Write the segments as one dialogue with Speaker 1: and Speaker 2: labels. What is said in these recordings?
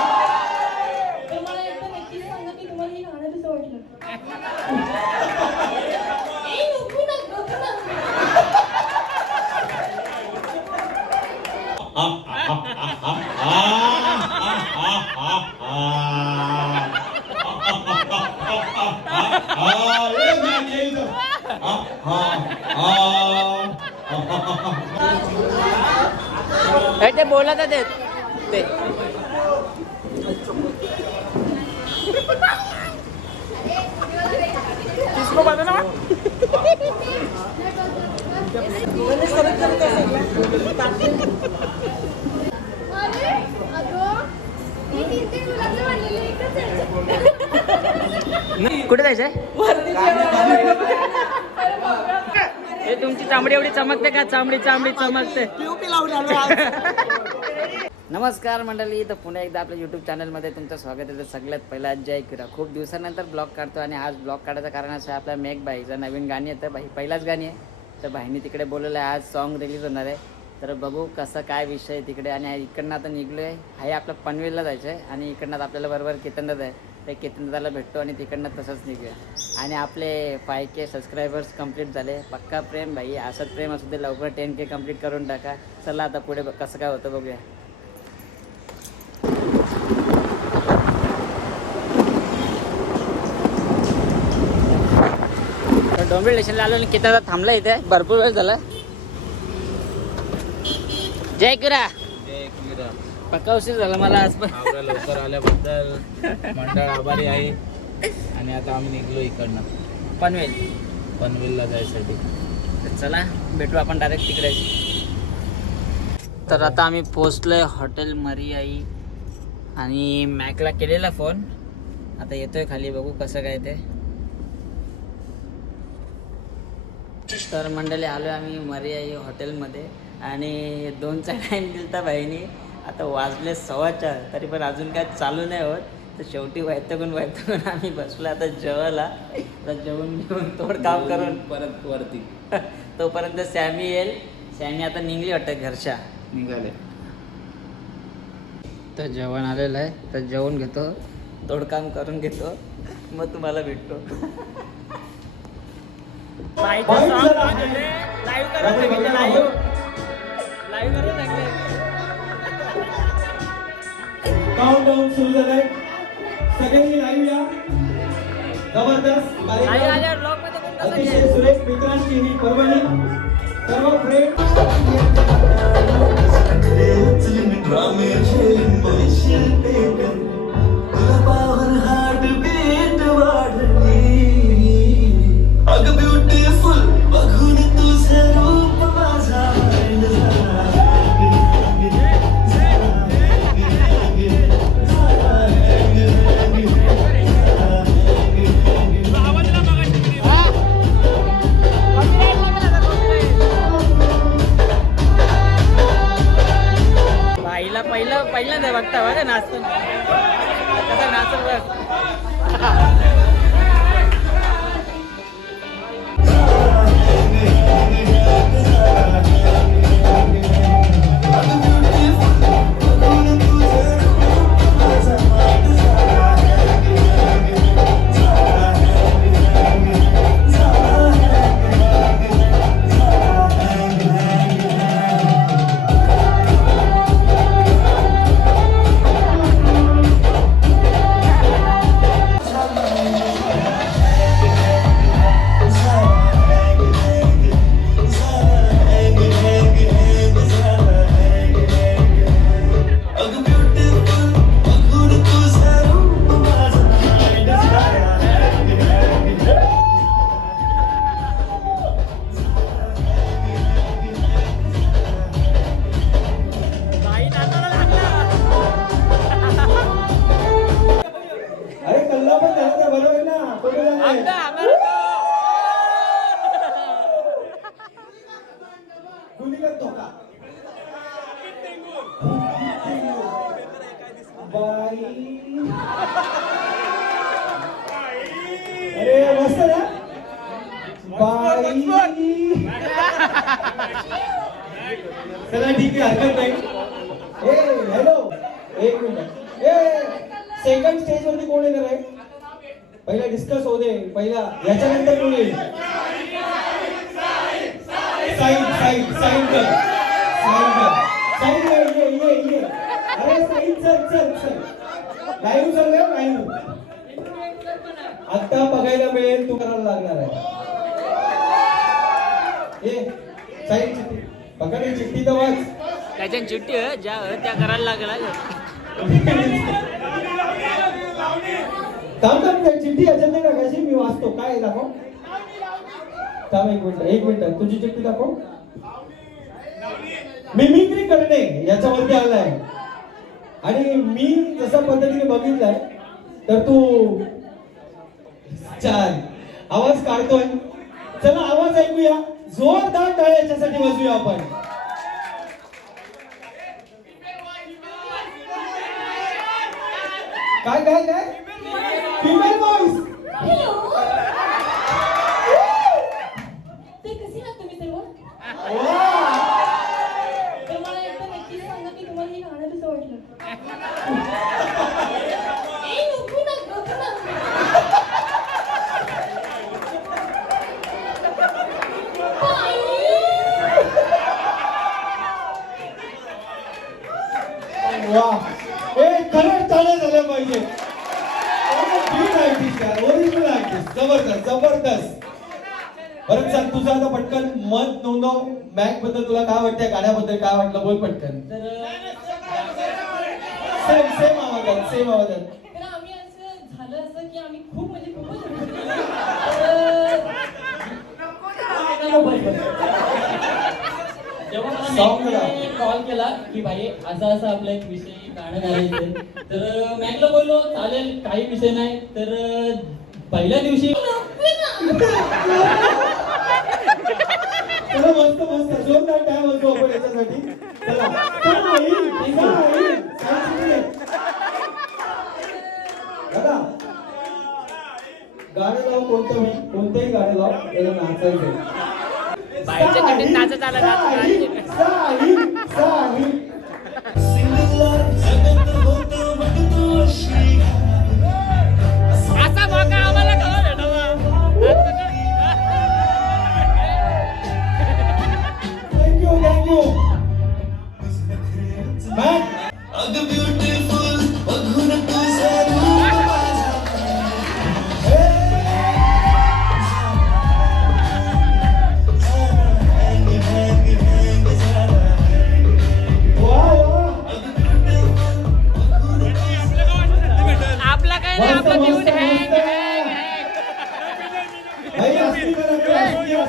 Speaker 1: तर मला एकदम नक्कीच सांगा की तुम्हाला हे गाणं कसं वाटलं ए, नको ना, नको ना.
Speaker 2: हे ते बोलत आहेत ते
Speaker 3: अरे अगं ही तीन तीन मुलांना वाढलेली एकच आहे
Speaker 2: कुठे जायचंय? हे तुमची चामडी एवढी चमकते का? चामडी चामडी चमकते. नमस्कार मंडळी तर पुन्हा एकदा आपल्या यूट्यूब चॅनलमध्ये तुमचं स्वागत आहे. तर सगळ्यात पहिला जय किरा. खूप दिवसानंतर ब्लॉग काढतो आणि आज ब्लॉग काढायचं कारण असं आहे आपल्या मेघ बाईचं नवीन गाणी येतं बाई पहिलाच गाणी आहे. तर बहिणी तिकडे बोलवलं आहे आज सॉन्ग रिलीज होणार आहे. तर बघू कसं काय विषय आहे तिकडे. आणि इकडनं आता निघलो आहे आहे आपलं पनवेलला जायचं आहे आणि इकडनं आता आपल्याला बरोबर केतनदादा आहे. ते केतनदादाला भेटतो आणि तिकडनं तसंच निघूया. आणि आपले फाय के सबस्क्रायबर्स कंप्लीट झाले. पक्का प्रेम भाई. असंच प्रेम असू दे लवकर टेन के कंप्लीट करून टाका. चला आता पुढे कसं काय होतं बघूया तर डोंबिवली स्टेशनला आलो आणि किती थांबला इथे? भरपूर वेळ झाला. जय किरा. पक्का उशीर झाला मला आज पण.
Speaker 4: लवकर आल्याबद्दल मंडळ आभारी आहे. आणि आता आम्ही निघलो इकडनं.
Speaker 2: पनवेल.
Speaker 4: पनवेलला जायसाठी.
Speaker 2: तर चला भेटू आपण डायरेक्ट तिकडे. तर आता आम्ही पोचलोय हॉटेल मरियाई. आणि मॅकला केलेला फोन. आता येतोय खाली बघू कसं काय ते. तर मंडळी आलोय आम्ही मरियाई हॉटेलमध्ये. आणि दोनचा टाईम दिलता बहिणी. आता वाजले सव्वा चार तरी पण अजून काय चालू नाही होत. तर शेवटी वैतगून वैतगून आम्ही बसलो आता जेवायला. आता जेवण घेऊन तोड काम करून.
Speaker 4: परत वरती.
Speaker 2: तोपर्यंत सॅमी येईल. सॅमी आता निघली वाटतं घरच्या.
Speaker 4: निघाले.
Speaker 2: तर जेवण आलेलं आहे. तर जेवण घेतो. तोडकाम करून घेतो. मग तुम्हाला भेटतो.
Speaker 5: काउंटडाऊन सुरू झालंय. सगळ्यांनी लाईव्ह या. जबरदस्त कार्यक्रम. अतिशय सुरेख मित्रांची ही पर्वणी. सर्व फ्रेंड बाई. अरे मस्त ना? बाई. चला ठीक आहे हरकत नाही. ए हॅलो
Speaker 6: एक मिनिट ए सेकंड स्टेज वरती कोण येणार आहे? पहिला डिस्कस होऊ दे. पहिला याच्यानंतर कोण येईल? साईन साईन साईन कर. साईड कर साईड कर ये ये ये अरे साईड चल चल चल. लाईव्ह चालू आहे लाईव्ह. आता बघायला मिळेल तू करायला लागणार आहे. ए साईड चिठ्ठी. बघा चिठ्ठी तर वाच.
Speaker 2: त्याच्या चिठ्ठी आहे, ज्या त्या करायला लागला
Speaker 6: थांब थांब त्या चिठ्ठी याच्यात नाही टाकायची मी वाचतो. काय दाखव. थांब एक मिनिट एक मिनिट. तुझी चिठ्ठी दाखव. मिमिक्री करणे याच्यावरती आलाय. आणि मी जसा पद्धतीने बघितलाय तर तू छान आवाज काढतोय. चला आवाज ऐकूया. जोरदार टाळ्या याच्यासाठी वाजूया आपण. काय काय काय फिमेल व्हॉइस
Speaker 1: हॅलो ते कसे आहात तुम्ही सर्व तर मला एकदा नक्कीच सांगा की तुम्हाला हे गाणं कसं वाटलं ए नको ना नको ना
Speaker 6: वा ए खरंच टाळ्या झाल्या पाहिजे ओरिजिनल आर्टिस्ट जबरदस्त जबरदस्त बरं सांग तुझं आता पटकन मत नोंदव मॅकबद्दल तुला काय वाटतंय गाण्याबद्दल काय वाटलं बोल पटकन सेम सेम आवाजात
Speaker 1: तर आम्ही असं झालं असं की आम्ही खूप म्हणजे खूपच.
Speaker 7: जेव्हा
Speaker 6: Song.
Speaker 7: कॉल केला की भाई असा असा आपला एक विषय गाणं करायचंय तर मॅकला बोललो चालेल काही विषय नाही तर पहिल्या दिवशी
Speaker 6: चला मस्त मस्त जोरदार काय म्हणतो आपण याच्यासाठी चला चला, आई, चला, आई. काय चिठ्ठी? दादा गाणं लाव कोणतं मी कोणतंही गाणं लाव त्याला नाचायचं
Speaker 2: बाहेरच्या चिठ्ठीत नाचत आला, नाचत आला.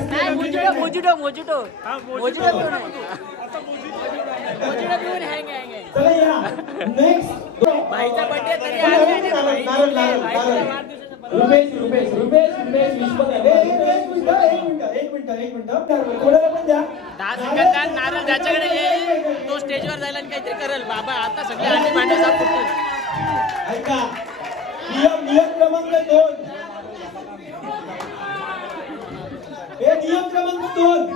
Speaker 2: Mojito mojito mojito. मोजिटो. पिऊन मोजिटो पिऊन हँग हँग
Speaker 6: चला या. नेक्स्ट
Speaker 2: भाईचा बर्थडे तरी आज
Speaker 7: रुपेश रुपेश रुपेश रुपेश विश्व
Speaker 6: ए, ए, एक मिनिट एक मिनिट एक मिनिट एक मिनिट. कोणाला पण द्या.
Speaker 2: दहा सेकंदात नारळ ज्याच्याकडे येईल तो स्टेजवर जाईल आणि काहीतरी करेल. बाबा आता सगळे आधी साफ फुटतील
Speaker 6: ऐका. नियम नियम क्रमांक दोन हे नियम क्रमांक दोन.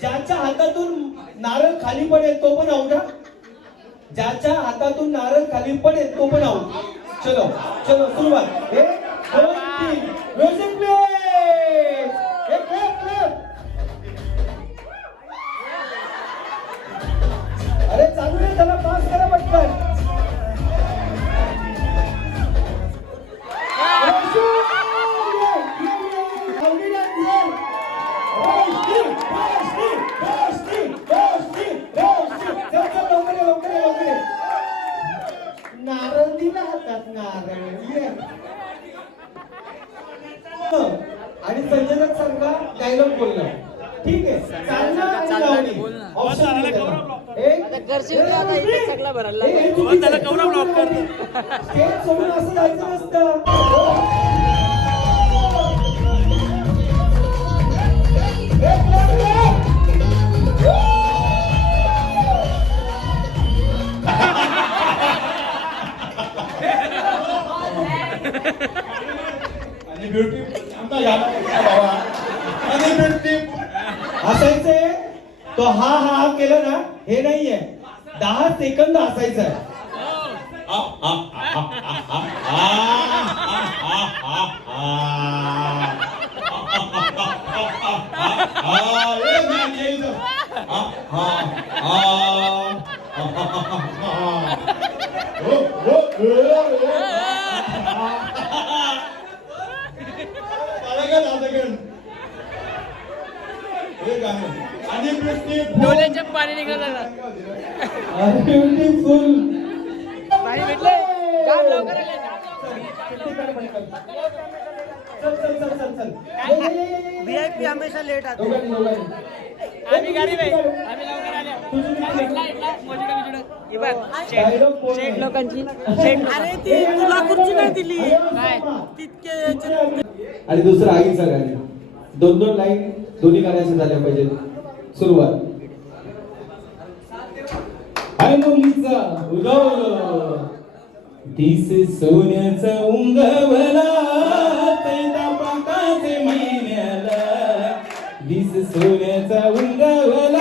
Speaker 6: ज्याच्या हातातून नारळ खाली पडेल तो पण आउट ज्याच्या हातातून नारळ खाली पडेल तो पण आउट चलो चलो सुरुवात. एक दोन तीन.
Speaker 2: सगळा भरायला
Speaker 6: चुकीचं आहे. स्टेज सोडून असं जायचं नसतं.
Speaker 5: आणि ब्युटी आता याला काय बाबा? आणि ब्युटी
Speaker 6: हसायचंय तो हा हा हा केलं ना हे नाहीये. दहा सेकंद हसायचं आहे
Speaker 5: आ, आ,
Speaker 2: डोळ्याच्या पाणी निघाला पाणी भेटले
Speaker 4: व्हीआयपी हमेशा लेट आतो.
Speaker 2: आम्ही गरीब आहे आम्ही लवकर हो. लोकांची. अरे ती तुला खुर्ची नाही दिली. तितके
Speaker 4: आणि दुसरं आईच दोन दोन लाईन दोन्ही गाण्याचे झाल्या पाहिजे सुरुवात. हाय मुलीचा उगवलं दिस सोन्याचा उंगवला चैता पाकाचे महिन्याला. दिस सोन्याचा उंगवला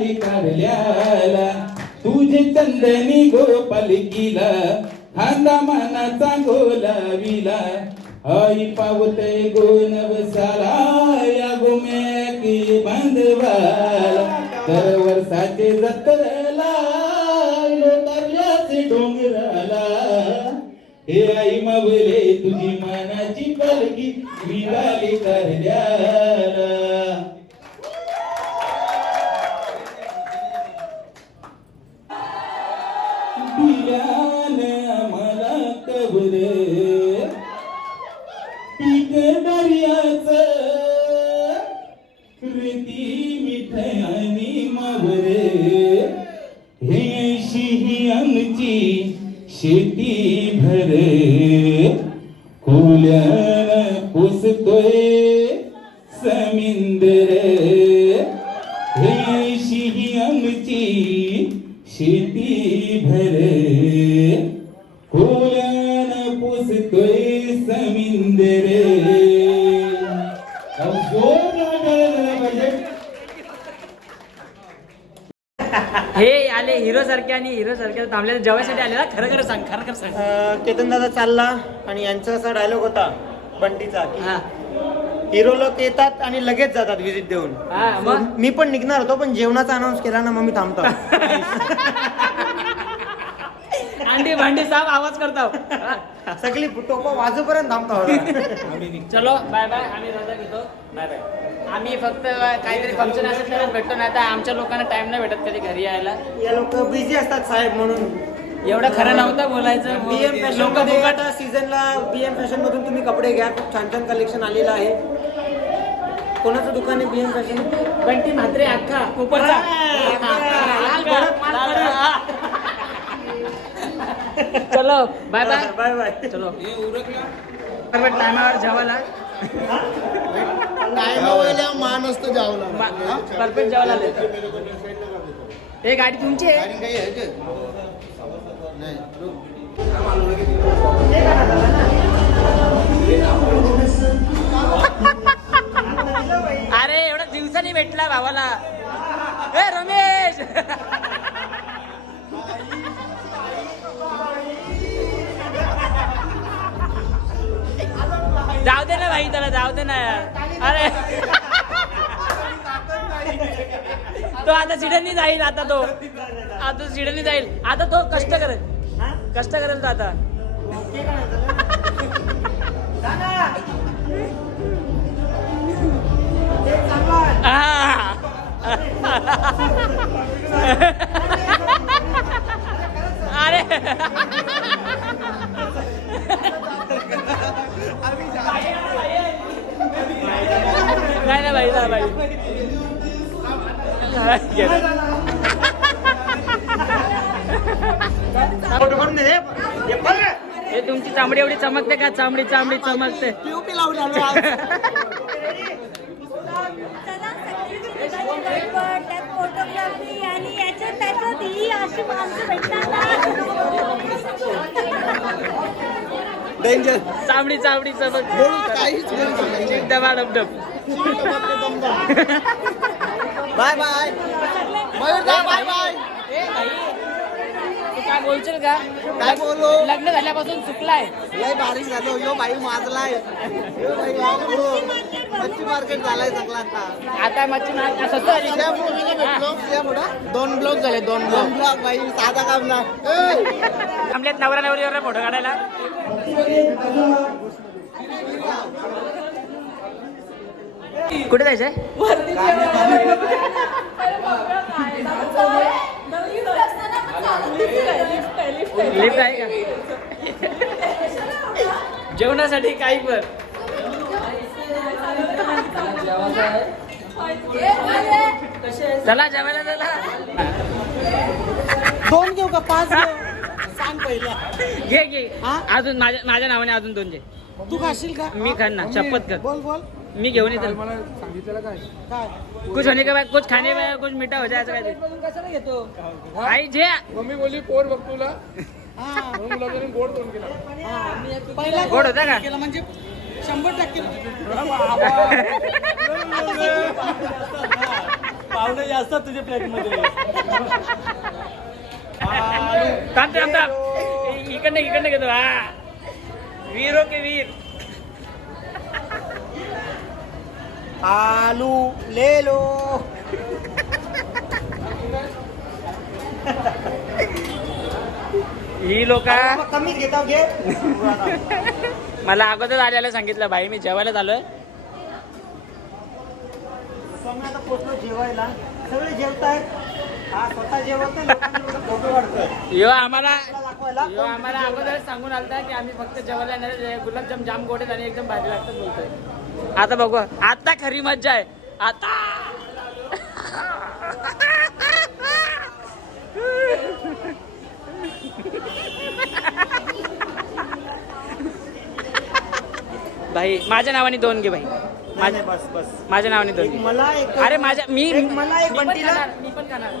Speaker 4: निघाली कारल्याला तुझे चंदनी गोपालकीला खांदा मनाचा गोलाविला आई पावते गोनवसाला या गोम्याकी बांधवाला. तर वर्षाचे जत्रला लोटारल्याचे डोंगराला. हे आई मावले तुझी मानाची पालखी विराली करल्या कृती आणि मावर हे अशी ही आमची शेती भरे. कोल्यान पुसतोय
Speaker 2: थांबले जेवायसाठी आले ना खरं खरं सांग खरं खरं सांग.
Speaker 8: केतन दादा चालला आणि यांचा असा डायलॉग होता बंटीचा की
Speaker 2: हा.
Speaker 8: हिरो लोक येतात आणि लगेच जातात विजिट देऊन.
Speaker 2: हा, मग?
Speaker 8: मी पण निघणार होतो पण जेवणाचा अनाऊन्स केला ना मग मी थांबतो.
Speaker 2: अंडी भांडी साफ आवाज करतो.
Speaker 8: सगळी टोपा वाजूपर्यंत थांबतो.
Speaker 2: चलो बाय बाय आम्ही रजा घेतो बाय बाय आम्ही फक्त काहीतरी फंक्शन असेल तरच भेटतो नाही तर आमच्या लोकांना टाइम नाही भेटत कधी घरी यायला.
Speaker 8: या लोक बिझी असतात साहेब म्हणून.
Speaker 2: एवढं खरं नव्हतं बोलायचं.
Speaker 8: बीएम फॅशन
Speaker 2: लोक
Speaker 8: आता सीझनला बीएम फॅशन मधून तुम्ही कपडे घ्या खूप छान छान कलेक्शन आलेलं आहे. कोणाचं दुकान आहे बीएम फॅशन
Speaker 2: बंटी म्हात्रे अख्खा कोपरचा.
Speaker 8: लाल भडक माल भडक.
Speaker 2: चलो बाय बाय
Speaker 8: बाय बाय
Speaker 2: चलो परफेक्ट टायमावर जेवायला.
Speaker 5: टाइम वेळेला माणूस
Speaker 2: तर परफेक्ट जावं हे गाडी तुमची आहे? काही आहे अरे एवढा दिवसानी भेटला भावाला. ए रमेश! जाऊ दे ना भाई त्याला जाऊ दे ना. अरे. तो आता सिडनी जाईल आता तो. आता सिडनी जाईल. आता तो कष्ट करेल. कष्ट करेल तो आता. हा. अरे. नाही ना भाई ना भाई
Speaker 8: हे.
Speaker 2: तुमची चामडी एवढी चमकते का? चामडी चामडी चमकते.
Speaker 9: फोटोग्राफी आणि याच्यात त्याच्यात ही अशी माणसं भेटतात.
Speaker 8: डेंजर
Speaker 2: चामडी चामडी चमक डबा डबडब
Speaker 8: बाय बाय बाय बाय
Speaker 2: काय बोलशील का
Speaker 8: काय बोलू
Speaker 2: लग्न झाल्यापासून चुकलाय.
Speaker 8: लय बारीक झालो. यो बाई माजलाय. यो बाई वागलो. मच्छी मार्केट झालाय सगळा आता.
Speaker 2: आता मच्छी मार स्वस्त झाली
Speaker 8: त्या मुलीला भेटलो. त्यामुळं दोन ब्लॉक झाले दोन ब्लॉक. ब्लॉक बाई. साधा काम नाही
Speaker 2: थांबल्यात नवरा नवरीवर फोटो काढायला. कुठे जायचंय? लिफ्ट आहे का? जेवणासाठी काही पण. चला जेवायला चला.
Speaker 8: दोन घेऊ का? पाच सांग पहिला.
Speaker 2: घे घे. अजून माझ्या माझ्या नावाने अजून दोन घे.
Speaker 8: तू खाशील का?
Speaker 2: मी ना शपथ कर.
Speaker 8: बोल बोल.
Speaker 2: मी घेऊन येतो
Speaker 8: काय
Speaker 2: कुछ होने के बाद कुछ खाने में कुछ मीठा हो जाएगा काय
Speaker 8: कशाला घेतो?
Speaker 2: आई जे
Speaker 5: मम्मी बोलली पोर बघ तुला
Speaker 8: हा.
Speaker 5: म्हणून गुलाबजामुन गोड केला
Speaker 8: हा, पहिला
Speaker 2: गोड होता का?
Speaker 8: केला म्हणजे शंभर टक्के पाहुणे जास्त तुझ्या प्लेटमध्ये.
Speaker 2: थांब थांब इकडनं इकडनं घेतो. हा. वीर के वीर.
Speaker 8: आलू ले लो
Speaker 2: ही लोक
Speaker 8: कमीच घेता घे.
Speaker 2: मला अगोदर आल्याला सांगितलं भाई मी जेवायला
Speaker 8: स्वामी आता पोचलो जेवायला. सगळे जेवतायत. हा स्वतः जेवत नाही लोकांना फोटो काढतोय
Speaker 2: यो आम्हाला यो आम्हाला अगोदर सांगून आलता की आम्ही फक्त जेवायला येणार. गुलाबजाम जाम गोडे आणि एकदम भारी लागतात बोलतोय. आता बघू. आता खरी मज्जा आहे. आता. भाई माझ्या नावाने दोन घे भाई. माझ्या
Speaker 8: बस बस.
Speaker 2: माझ्या नावाने दोन घे.
Speaker 8: मला एक
Speaker 2: अरे माझ्या मी
Speaker 8: मला एक बंटीला.
Speaker 2: मी पण खाणार.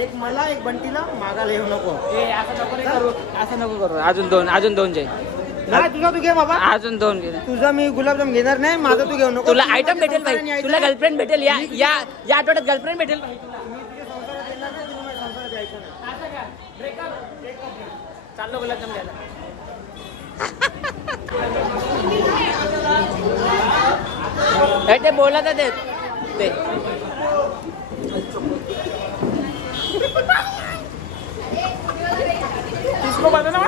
Speaker 8: एक मला एक बंटीला. मागायला येऊ नको.
Speaker 2: असं नको करू. असं नको करू. अजून दोन अजून दोन जे.
Speaker 8: नाही तुझा तू घे बाबा.
Speaker 2: अजून दोन घे
Speaker 8: तुझा मी गुलाबजाम घेणार नाही माझा तू घेऊ नको.
Speaker 2: तुला आयटम भेटेल भाई तुला गर्लफ्रेंड भेटेल. या या या आठवड्यात गर्लफ्रेंड भेटेल. चाललो गुलाबजाम घ्यायला. ते बोलत आहेत ते. किसको बांधा ना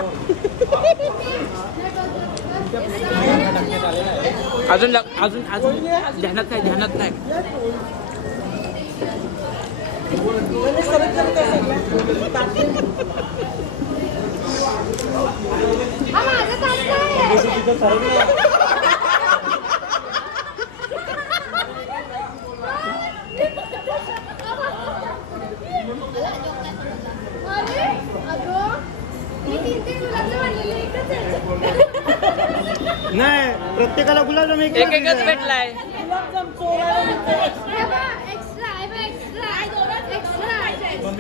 Speaker 2: अजून अजून अजून ध्यानात नाही ध्यानात नाही.
Speaker 3: माझं चाललंय अरे अगं मी तीन तीन गुलाबजाम आणलेले एकच आहे.
Speaker 8: नाही प्रत्येकाला गुलाबजाम एक
Speaker 2: एक एकच भेटलाय.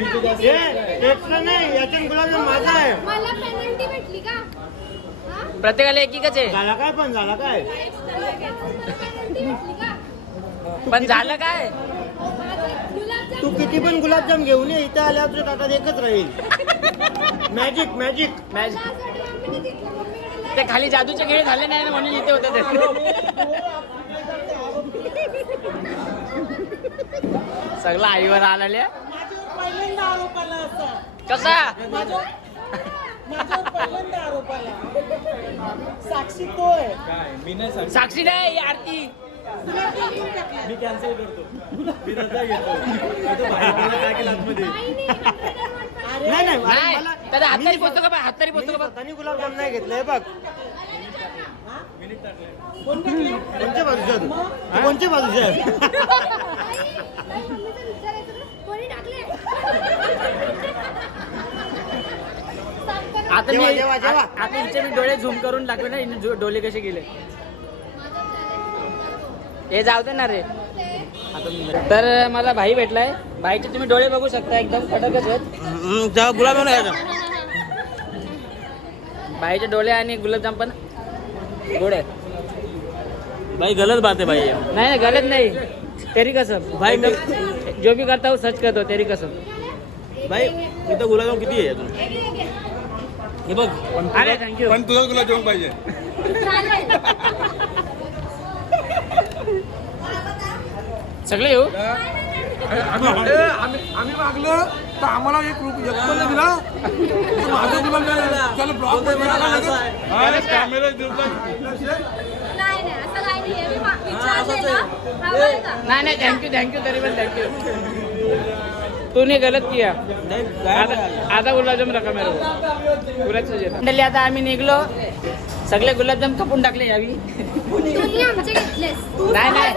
Speaker 3: एक्स्ट्रा
Speaker 8: नाही याच्यात गुलाबजाम माझा आहे.
Speaker 3: मला पेनल्टी भेटली का हा?
Speaker 2: प्रत्येकाला एक एकच आहे.
Speaker 8: झाला काय पण झाला काय?
Speaker 2: पण झालं काय?
Speaker 8: तू किती पण गुलाबजाम घेऊन ये इथे आल्यावर तुझ्या ताटात एकच राहील. मॅजिक मॅजिक
Speaker 2: मॅच ते खाली जादूचे खेळ झाले नाही ना म्हणून इथे होते ते. सगळं आईवर आलेले. कसा?
Speaker 8: साक्षी तो आहे.
Speaker 2: साक्षी नाही आरती.
Speaker 8: मी कॅन्सल करतो. मी रजा घेतो. काय केलं आतमध्ये? नाही नाही
Speaker 2: नाही
Speaker 8: मला
Speaker 2: त्याचा हातारी पोचतो का बा? हातारी
Speaker 8: मी
Speaker 2: पोचतो का बा?
Speaker 8: स्वतःनी गुलाबजाम नाही घेतले बघ. कोणत्या बाजूच्या तू? तू कोणत्या बाजूच्या आहे?
Speaker 3: काही मम्मीचं विचारायचं ना, कोणी टाकले सांग तर.
Speaker 2: आता मी आता हिचे मी डोळे झूम करून टाकले ना हिने जो- डोळे कसे गेले? हे जाऊ दे ना रे. आता तर मला भाई भेटलाय. भाईचे तुम्ही डोळे बघू शकता एकदम कडकच आहेत.
Speaker 8: गुलाबजाम खायचा.
Speaker 2: भाईचे डोळे आणि गुलाबजाम पण गोड आहेत.
Speaker 10: भाई गलत बात है भाई.
Speaker 2: नाही नाही, गलत नाही. तेरी कसम.
Speaker 10: भाई,
Speaker 2: जो भी करता हूँ सच करतो तेरी कसम.
Speaker 10: भाई इथं गुलाबजाम किती आहे अजून? हे बघ.
Speaker 2: अरे थँक्यू
Speaker 3: पण तुझा तुला जेवण पाहिजे
Speaker 2: सगळे येऊ?
Speaker 3: आम्ही आम्ही मागलं तर आम्हाला एक रुपये दिला.
Speaker 11: नाही नाही
Speaker 2: थँक्यू थँक्यू तरी पण थँक्यू तूने गलत किया. आता आता गुलाबजाम रका मेरे को. मंडळी आता आम्ही निघलो. सगळे गुलाबजाम खपून टाकले यावी. नाही,
Speaker 12: हा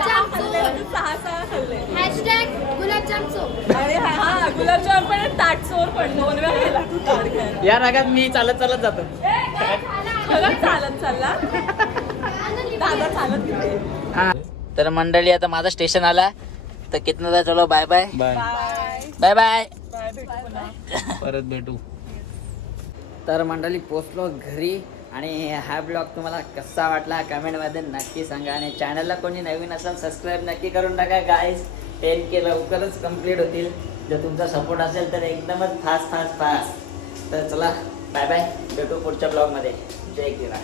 Speaker 12: हा
Speaker 2: या रागात मी चालत चालत जातो.
Speaker 12: चालत चालला. दादा चालत गेले
Speaker 2: हा. तर मंडळी आता माझा स्टेशन आला. तर कितना चलो bye bye
Speaker 10: bye
Speaker 2: bye bye.
Speaker 10: परत भेटू.
Speaker 2: तर मंडळी पोचलो घरी आणि हा ब्लॉग तुम्हाला कसा वाटला कमेंटमध्ये नक्की सांगा आणि चॅनलला कोणी नवीन असेल सबस्क्राईब नक्की करून टाका. गाईज टेन के लवकरच कंप्लीट होतील. जर तुमचा सपोर्ट असेल तर एकदमच फास्ट फास्ट फास्ट तर चला बाय बाय भेटू पुढच्या ब्लॉगमध्ये जय किरा.